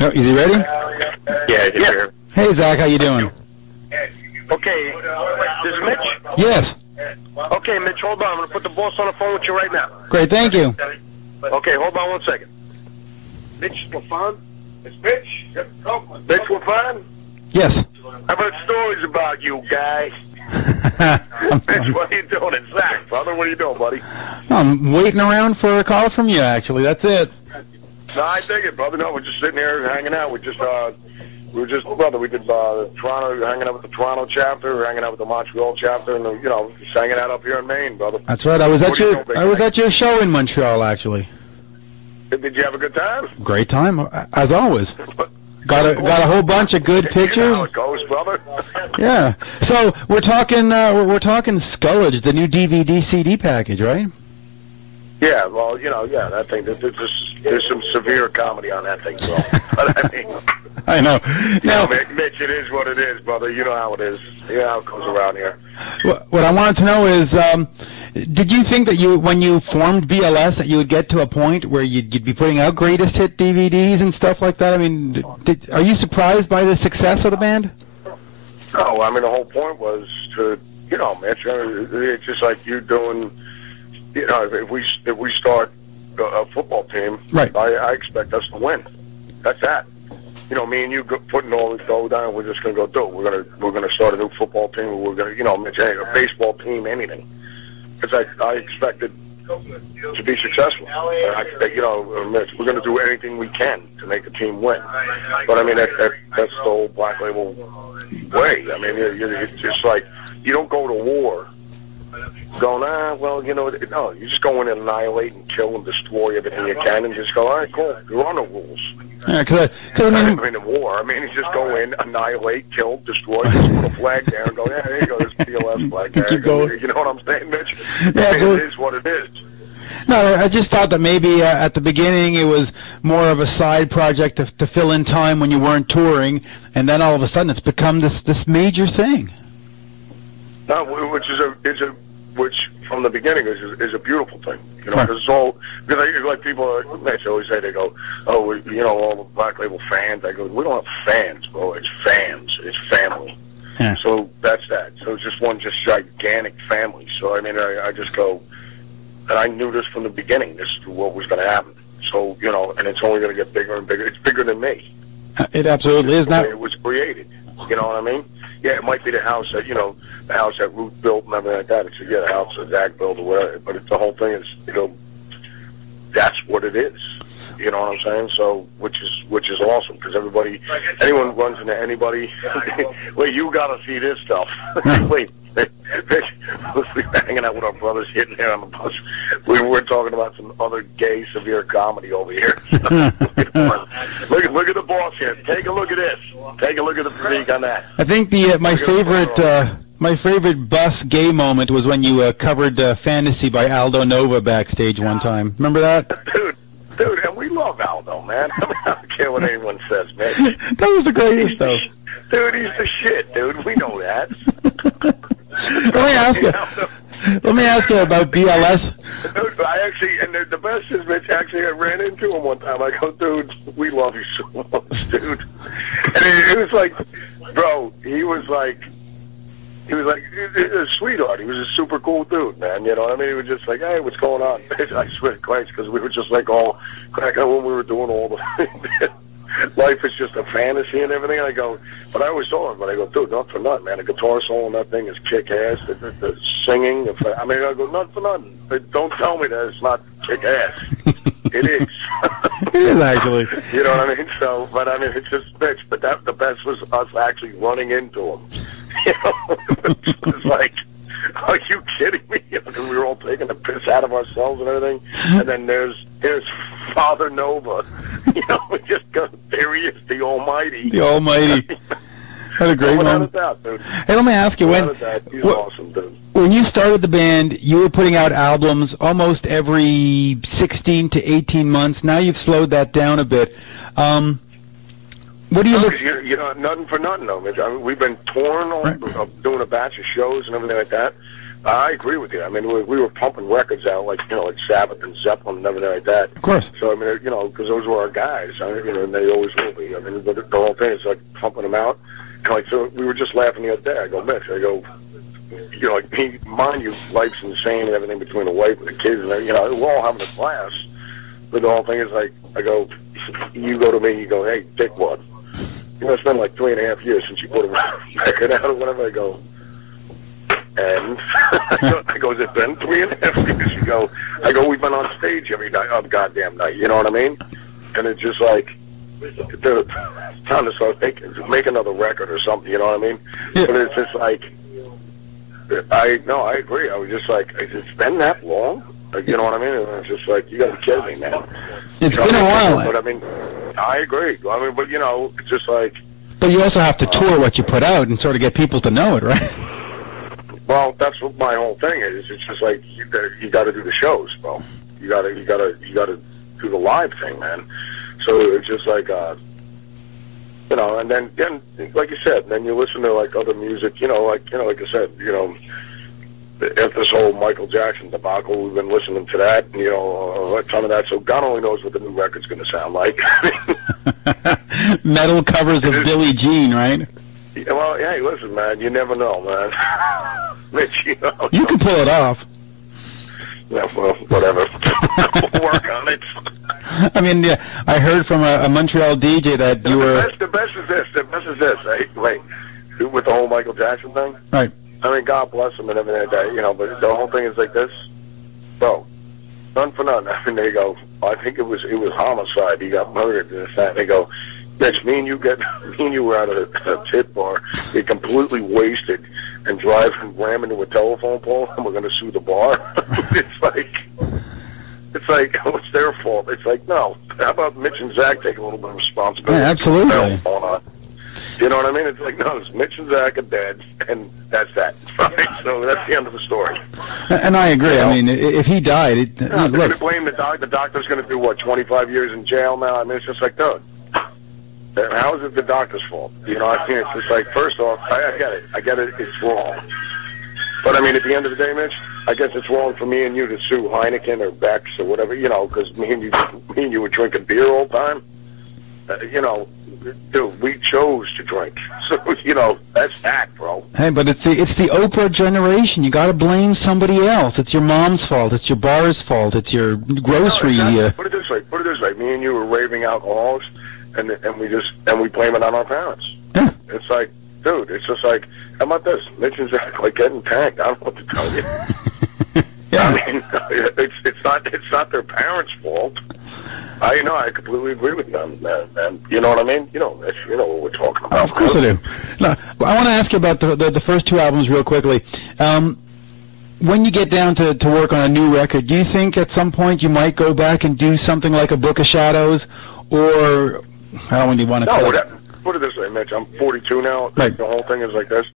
Oh, is he ready? Yeah. Hey, Zakk, how you doing? Okay, this is Mitch? Yes. Okay, Mitch, hold on. I'm going to put the boss on the phone with you right now. Great, thank you. Okay, hold on 1 second. Mitch Lafon? It's Mitch? Mitch Lafon? Yes. I've heard stories about you, guy. Mitch, what are you doing? It's Zakk, brother. What are you doing, buddy? I'm waiting around for a call from you, actually. That's it. No, I dig it, brother. No, we're just sitting here hanging out. We did Toronto, hanging out with the Toronto chapter, we're hanging out with the Montreal chapter, and just hanging out up here in Maine, brother. That's right. I was at your show in Montreal, actually. Did you have a good time? Great time, as always. Got a whole bunch of good pictures. You know how it goes, brother. Yeah. So we're talking Scullage, the new DVD CD package, right? Yeah. Well, that thing. There's some severe comedy on that thing, so. But I mean. I know. Now, Mitch, it is what it is, brother. You know how it is. You know how it goes around here. What I wanted to know is, did you think that when you formed BLS, that you would get to a point where you'd be putting out greatest hit DVDs and stuff like that? I mean, are you surprised by the success of the band? No, I mean, the whole point was to, Mitch, it's just like you doing, if we start a football team, right. I expect us to win. That's that. Me and you putting all this dough down, we're just going to go do it. We're gonna start a new football team. We're going to, Mitch, hey, a baseball team, anything. Because I expected to be successful. And I expect, Mitch, we're going to do anything we can to make the team win. But I mean, that's the whole Black Label way. I mean, it's just like you don't go to war going, no, you just go in and annihilate and kill and destroy everything you can and just go, all right, cool, you're on the rules. Yeah, cause I mean, in war, you just go in, annihilate, kill, destroy, just put a flag there and go, yeah, there you go, there's BLS flag there. You know what I'm saying, Mitch? Yeah, it is what it is. No, I just thought that maybe at the beginning it was more of a side project to fill in time when you weren't touring, and then all of a sudden it's become this major thing. No, which from the beginning is a beautiful thing, right. Because like people, they always say, they go, all the Black Label fans. I go, we don't have fans, bro. It's fans. It's family. Yeah. So that's that. So it's just one gigantic family. So I mean, I just go, and I knew this from the beginning. This is what was going to happen. So and it's only going to get bigger and bigger. It's bigger than me. It absolutely is. Now it was created. You know what I mean? Yeah, it might be the house that the house that Ruth built and everything like that. It's the house that Zakk built or whatever. But the whole thing is, that's what it is. You know what I'm saying? So, which is awesome because anyone runs into anybody. Wait, you got to see this stuff. Wait, we're hanging out with our brothers hitting there on the bus. We were talking about some other gay, severe comedy over here. Look at the boss here. Take a look at this. Take a look at the physique on that. I think my favorite bus gay moment was when you covered Fantasy by Aldo Nova backstage one time. Remember that? Dude, and we love Aldo, man. I don't care what anyone says, man. That was the greatest, though. Dude, he's the shit, dude. We know that. Let me ask you about BLS. Dude, and the best is, Mitch, I ran into him one time. I go, dude, we love you so much, dude. And it was like, bro, he was a sweetheart. He was a super cool dude, man. You know what I mean? He was just like, hey, what's going on? I swear to Christ, because we were just like all cracking up when we were doing all the life is just a fantasy and everything. And I go, but I always told him, but I go, dude, not for nothing, man. The guitar solo on that thing is kick-ass. The singing, I go, not for nothing. But don't tell me that it's not kick-ass. It is. It is, actually. You know what I mean? So, but I mean, it's just bitch. But the best was us actually running into him. It was like, are you kidding me? We were all taking the piss out of ourselves and everything. And then there's Father Nova. We just go, there he is, the Almighty. The Almighty. What a great one. Hey, let me ask you, he's awesome, dude. When you started the band, you were putting out albums almost every 16 to 18 months. Now you've slowed that down a bit. What do you look? Nothing for nothing, though, Mitch. We've been touring, doing a batch of shows and everything like that. I agree with you. I mean, we were pumping records out like Sabbath and Zeppelin and everything like that. Of course. So I mean, because those were our guys. I mean, and they always will be. I mean, the whole thing is like pumping them out. And like, so we were just laughing the other day. I go, Mitch, like, mind you, life's insane and everything between the wife and the kids, and we're all having a blast. But the whole thing is like, I go, you go to me, you go, hey, Dick, what? It's been like 3.5 years since you put a record out or whatever. I go, and I go, has it been 3.5 years? You go, we've been on stage every night, goddamn night. You know what I mean? And it's just like, dude, it's time to start make another record or something. You know what I mean? Yeah. But it's just like, I agree. I was just like, it's been that long. Like, you know what I mean? And it's just like, you got to be kidding me, man. It's been a while. But I mean, I agree. I mean, but it's just like. But you also have to tour what you put out and sort of get people to know it, right? Well, that's what my whole thing is. It's just like you got to do the shows, bro. You got to do the live thing, man. So it's just like, and then like you said, then you listen to like other music, like I said, if this whole Michael Jackson debacle, we've been listening to that, a ton of that. So God only knows what the new record's going to sound like. Metal covers of Billie Jean, right? Yeah, well, hey, listen, man, you never know, man. Mitch, you can pull it off. Yeah, well, whatever. We'll work on it. I mean, yeah, I heard from a Montreal DJ that you were. The best is this. Hey, wait, with the whole Michael Jackson thing. Right. I mean, God bless him and everything like that, but the whole thing is like this. Bro, none for none. I mean, they go, I think it was homicide. He got murdered and this, that. And they go, Mitch, me and you were out at a tit bar, get completely wasted, and drive and ram into a telephone pole, and we're going to sue the bar. It's like, what's their fault? It's like, no. How about Mitch and Zakk take a little bit of responsibility? Yeah, absolutely. You know what I mean? It's like, no, it's Mitch and Zakk are dead, and that's that. Right? So that's the end of the story. And I agree. I mean, if he died, they're going to blame the doctor. The doctor's going to do, 25 years in jail now? I mean, it's just like, dude, how is it the doctor's fault? I mean, it's just like, first off, I get it, it's wrong. But, I mean, at the end of the day, Mitch, I guess it's wrong for me and you to sue Heineken or Beck's or whatever, because me and you were drinking beer all the time. Dude, we chose to drink. So, that's that, bro. Hey, but it's the Oprah generation. You got to blame somebody else. It's your mom's fault. It's your bar's fault. It's your grocery. No, exactly. Put it this way. Me and you were raving alcoholics, and we blame it on our parents. Yeah. It's like, dude, it's just like, how about this? Mitch and Zakk like getting tanked. I don't know what to tell you. Yeah. I mean, it's not their parents' fault. I completely agree with them, man. You know what I mean? You know what we're talking about. Oh, of course I do. No, I want to ask you about the first two albums real quickly. When you get down to work on a new record, do you think at some point you might go back and do something like a Book of Shadows, or I don't really want to call it. Put it this way, Mitch. I'm 42 now. Right. The whole thing is like this.